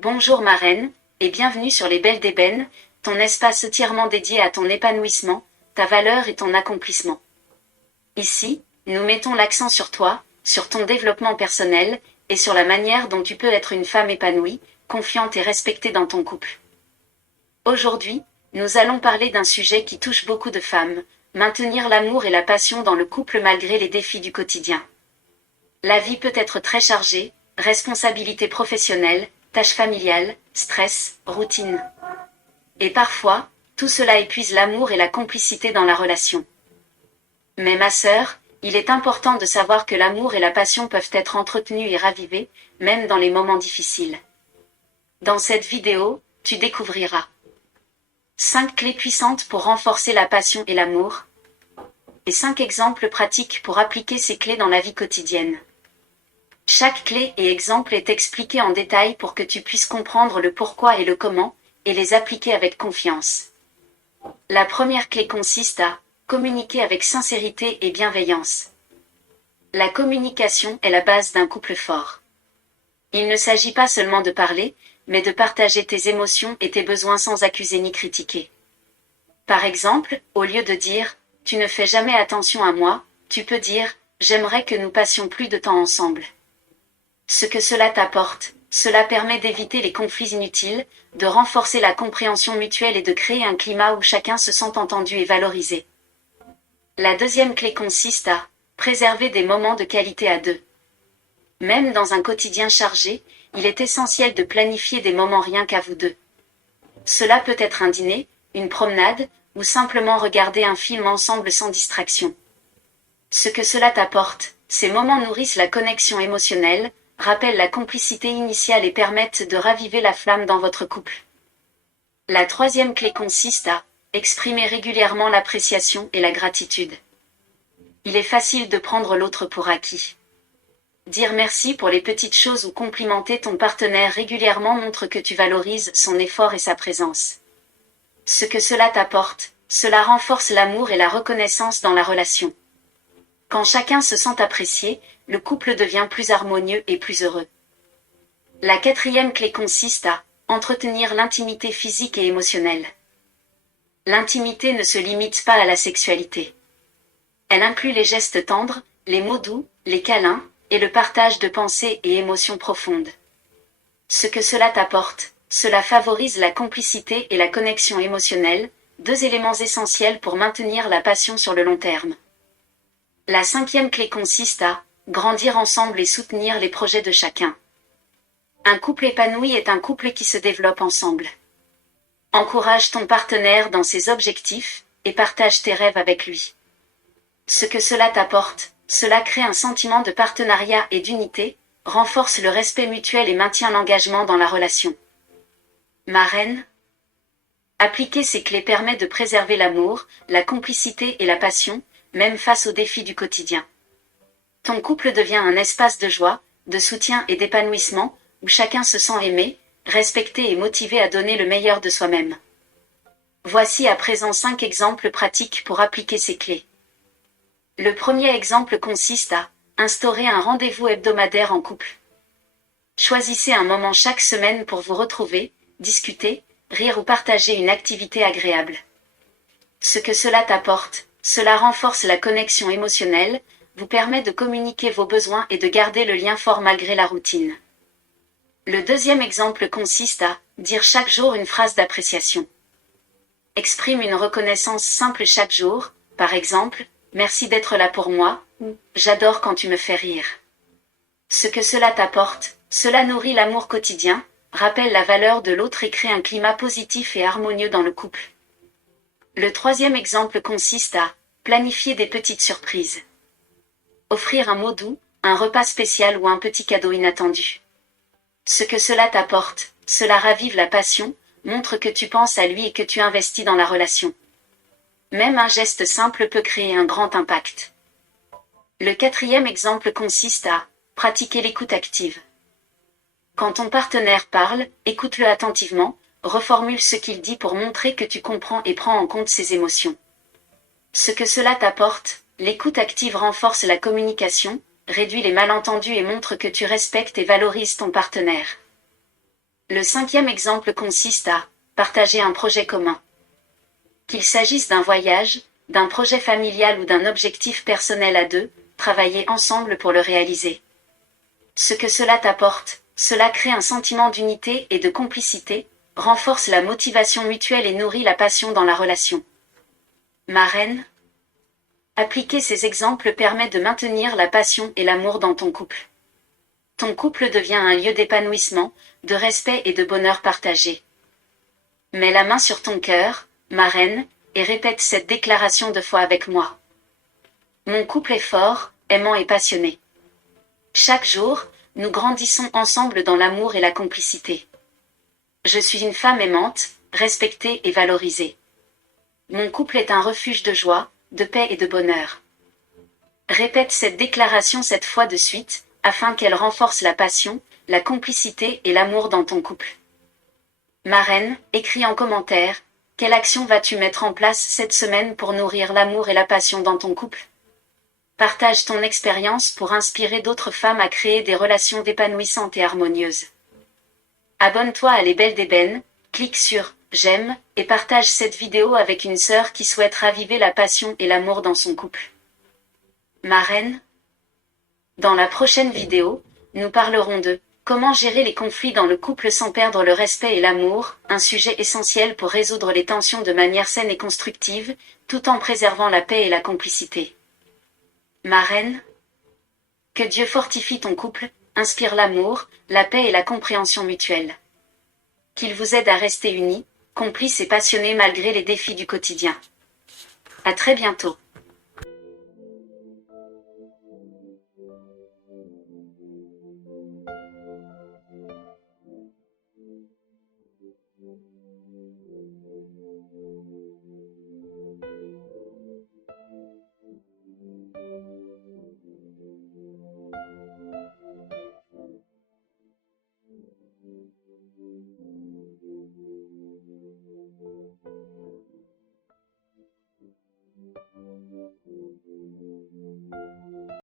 Bonjour ma reine, et bienvenue sur les Belles d'Ébène, ton espace entièrement dédié à ton épanouissement, ta valeur et ton accomplissement. Ici, nous mettons l'accent sur toi, sur ton développement personnel, et sur la manière dont tu peux être une femme épanouie, confiante et respectée dans ton couple. Aujourd'hui, nous allons parler d'un sujet qui touche beaucoup de femmes, maintenir l'amour et la passion dans le couple malgré les défis du quotidien. La vie peut être très chargée, responsabilités professionnelles, tâches familiales, stress, routine. Et parfois, tout cela épuise l'amour et la complicité dans la relation. Mais ma sœur, il est important de savoir que l'amour et la passion peuvent être entretenus et ravivés, même dans les moments difficiles. Dans cette vidéo, tu découvriras 5 clés puissantes pour renforcer la passion et l'amour, et 5 exemples pratiques pour appliquer ces clés dans la vie quotidienne. Chaque clé et exemple est expliqué en détail pour que tu puisses comprendre le pourquoi et le comment, et les appliquer avec confiance. La première clé consiste à communiquer avec sincérité et bienveillance. La communication est la base d'un couple fort. Il ne s'agit pas seulement de parler, mais de partager tes émotions et tes besoins sans accuser ni critiquer. Par exemple, au lieu de dire « tu ne fais jamais attention à moi », tu peux dire « j'aimerais que nous passions plus de temps ensemble ». Ce que cela t'apporte, cela permet d'éviter les conflits inutiles, de renforcer la compréhension mutuelle et de créer un climat où chacun se sent entendu et valorisé. La deuxième clé consiste à préserver des moments de qualité à deux. Même dans un quotidien chargé, il est essentiel de planifier des moments rien qu'à vous deux. Cela peut être un dîner, une promenade, ou simplement regarder un film ensemble sans distraction. Ce que cela t'apporte, ces moments nourrissent la connexion émotionnelle, rappellent la complicité initiale et permettent de raviver la flamme dans votre couple. La troisième clé consiste à exprimer régulièrement l'appréciation et la gratitude. Il est facile de prendre l'autre pour acquis. Dire merci pour les petites choses ou complimenter ton partenaire régulièrement montre que tu valorises son effort et sa présence. Ce que cela t'apporte, cela renforce l'amour et la reconnaissance dans la relation. Quand chacun se sent apprécié, le couple devient plus harmonieux et plus heureux. La quatrième clé consiste à entretenir l'intimité physique et émotionnelle. L'intimité ne se limite pas à la sexualité. Elle inclut les gestes tendres, les mots doux, les câlins, et le partage de pensées et émotions profondes. Ce que cela t'apporte, cela favorise la complicité et la connexion émotionnelle, deux éléments essentiels pour maintenir la passion sur le long terme. La cinquième clé consiste à grandir ensemble et soutenir les projets de chacun. Un couple épanoui est un couple qui se développe ensemble. Encourage ton partenaire dans ses objectifs et partage tes rêves avec lui. Ce que cela t'apporte, cela crée un sentiment de partenariat et d'unité, renforce le respect mutuel et maintient l'engagement dans la relation. Ma reine, appliquer ces clés permet de préserver l'amour, la complicité et la passion, même face aux défis du quotidien. Ton couple devient un espace de joie, de soutien et d'épanouissement, où chacun se sent aimé, respecté et motivé à donner le meilleur de soi-même. Voici à présent 5 exemples pratiques pour appliquer ces clés. Le premier exemple consiste à instaurer un rendez-vous hebdomadaire en couple. Choisissez un moment chaque semaine pour vous retrouver, discuter, rire ou partager une activité agréable. Ce que cela t'apporte, cela renforce la connexion émotionnelle, vous permet de communiquer vos besoins et de garder le lien fort malgré la routine. Le deuxième exemple consiste à dire chaque jour une phrase d'appréciation. Exprime une reconnaissance simple chaque jour, par exemple, merci d'être là pour moi, ou j'adore quand tu me fais rire. Ce que cela t'apporte, cela nourrit l'amour quotidien, rappelle la valeur de l'autre et crée un climat positif et harmonieux dans le couple. Le troisième exemple consiste à planifier des petites surprises. Offrir un mot doux, un repas spécial ou un petit cadeau inattendu. Ce que cela t'apporte, cela ravive la passion, montre que tu penses à lui et que tu investis dans la relation. Même un geste simple peut créer un grand impact. Le quatrième exemple consiste à pratiquer l'écoute active. Quand ton partenaire parle, écoute-le attentivement, reformule ce qu'il dit pour montrer que tu comprends et prends en compte ses émotions. Ce que cela t'apporte, l'écoute active renforce la communication, réduit les malentendus et montre que tu respectes et valorises ton partenaire. Le cinquième exemple consiste à partager un projet commun. Qu'il s'agisse d'un voyage, d'un projet familial ou d'un objectif personnel à deux, travaillez ensemble pour le réaliser. Ce que cela t'apporte, cela crée un sentiment d'unité et de complicité, renforce la motivation mutuelle et nourrit la passion dans la relation. Marraine. Appliquer ces exemples permet de maintenir la passion et l'amour dans ton couple. Ton couple devient un lieu d'épanouissement, de respect et de bonheur partagé. Mets la main sur ton cœur, marraine, et répète cette déclaration de foi avec moi. Mon couple est fort, aimant et passionné. Chaque jour, nous grandissons ensemble dans l'amour et la complicité. Je suis une femme aimante, respectée et valorisée. Mon couple est un refuge de joie, de paix et de bonheur. Répète cette déclaration 7 fois de suite, afin qu'elle renforce la passion, la complicité et l'amour dans ton couple. Marraine, écris en commentaire, quelle action vas-tu mettre en place cette semaine pour nourrir l'amour et la passion dans ton couple? Partage ton expérience pour inspirer d'autres femmes à créer des relations épanouissantes et harmonieuses. Abonne-toi à Les Belles d'Ébène, clique sur « J'aime » et partage cette vidéo avec une sœur qui souhaite raviver la passion et l'amour dans son couple. Marraine. Dans la prochaine vidéo, nous parlerons de comment gérer les conflits dans le couple sans perdre le respect et l'amour, un sujet essentiel pour résoudre les tensions de manière saine et constructive, tout en préservant la paix et la complicité. Marraine. Que Dieu fortifie ton couple, inspire l'amour, la paix et la compréhension mutuelle. Qu'il vous aide à rester unis, complices et passionnés malgré les défis du quotidien. À très bientôt.